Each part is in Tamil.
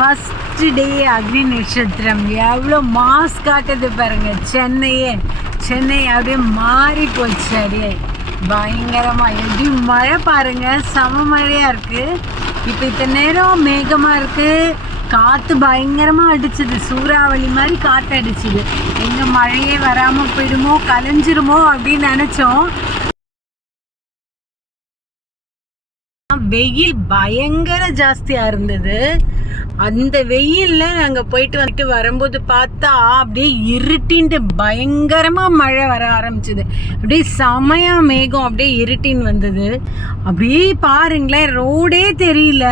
ஃபஸ்ட்டு டே அக்னி நட்சத்திரம் எவ்வளோ மாஸ் காட்டுது பாருங்க. சென்னை அப்படியே மாறி போச்சு. அப்படியே பயங்கரமாக எப்படி மழை பாருங்க, செம மழையாக இருக்குது. இப்போ இத்தனை நேரம் மேகமாக இருக்குது, காற்று பயங்கரமாக அடிச்சுது, சூறாவளி மாதிரி காற்று அடிச்சுது. எங்கே மழையே வராமல் போயிடுமோ, கலைஞ்சிருமோ அப்படின்னு நினச்சோம். வெயில் பயங்கர ஜாஸ்தியாக இருந்தது. அந்த வெயிலில் நாங்கள் போயிட்டு வரும்போது பார்த்தா அப்படியே இருட்டின்ட்டு பயங்கரமாக மழை வர ஆரம்பிச்சுது. அப்படியே செமையாக மேகம் அப்படியே இருட்டின்னு வந்தது. அப்படியே பாருங்களேன், ரோடே தெரியல,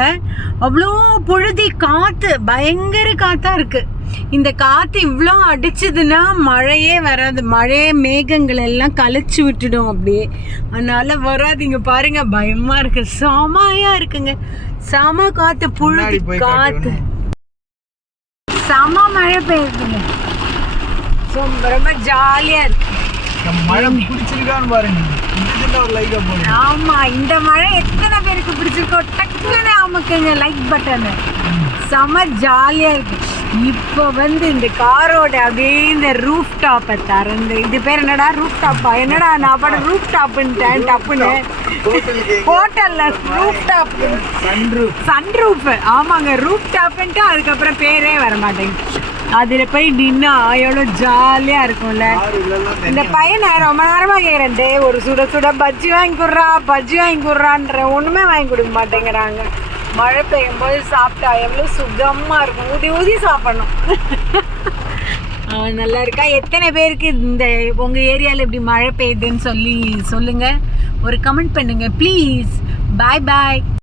அவ்வளோ புழுதி, காற்று பயங்கர காற்றாக இருக்குது. இந்த காற்று இவ்வளோ அடிச்சதுன்னா மழையே வராது, மழையே மேகங்கள் எல்லாம் கலைச்சி விட்டுடும் அப்படியே. அதனால வராதிங்க பாருங்க, பயமா இருக்கு, செமையா இருக்குங்க, செம காற்று, புழுதி காற்று, செம மழை பெய்யுதுங்க. ரொம்ப ஜாலியா இருக்கு. ஆமா, இந்த மழை எத்தனை பேருக்கு பிடிச்சிருக்கோ டக்குன்னு அமுக்குங்க லைக் பட்டனு. செம ஜாலியா இருக்கு. இப்போ இந்த காரோட அப்படியே இந்த ரூஃப் டாப்பை திறந்து, இது பேர் என்னடா ரூஃப் டாப்பா, என்னடா நான் படம் ரூஃப் டாப்புன்ட்டேன் டப்புன்னு. ஹோட்டல்ல ரூஃப் டாப், சன்ரூஃப், ஆமாங்க ரூஃப் டாப்புன்ட்டு அதுக்கப்புறம் பேரே வர மாட்டேங்குது. அதில் போய் நின்னா எவ்வளோ ஜாலியாக இருக்கும்ல. இந்த பையனை ரொம்ப நேரமாக கேட்குறேன், ஒரு சுட சுட பஜ்ஜி வாங்கி கொடுறான்ற, ஒன்றுமே வாங்கி கொடுக்க மாட்டேங்கிறாங்க. மழை பெய்யும் போது சாப்பிட்டா எவ்வளோ சுகமாக இருக்கும், ஊதி சாப்பிடணும். நல்லா இருக்கா? எத்தனை பேருக்கு இந்த உங்கள் ஏரியாவில் இப்படி மழை பெய்யுதுன்னு சொல்லுங்கள், ஒரு கமெண்ட் பண்ணுங்கள் ப்ளீஸ். பாய்.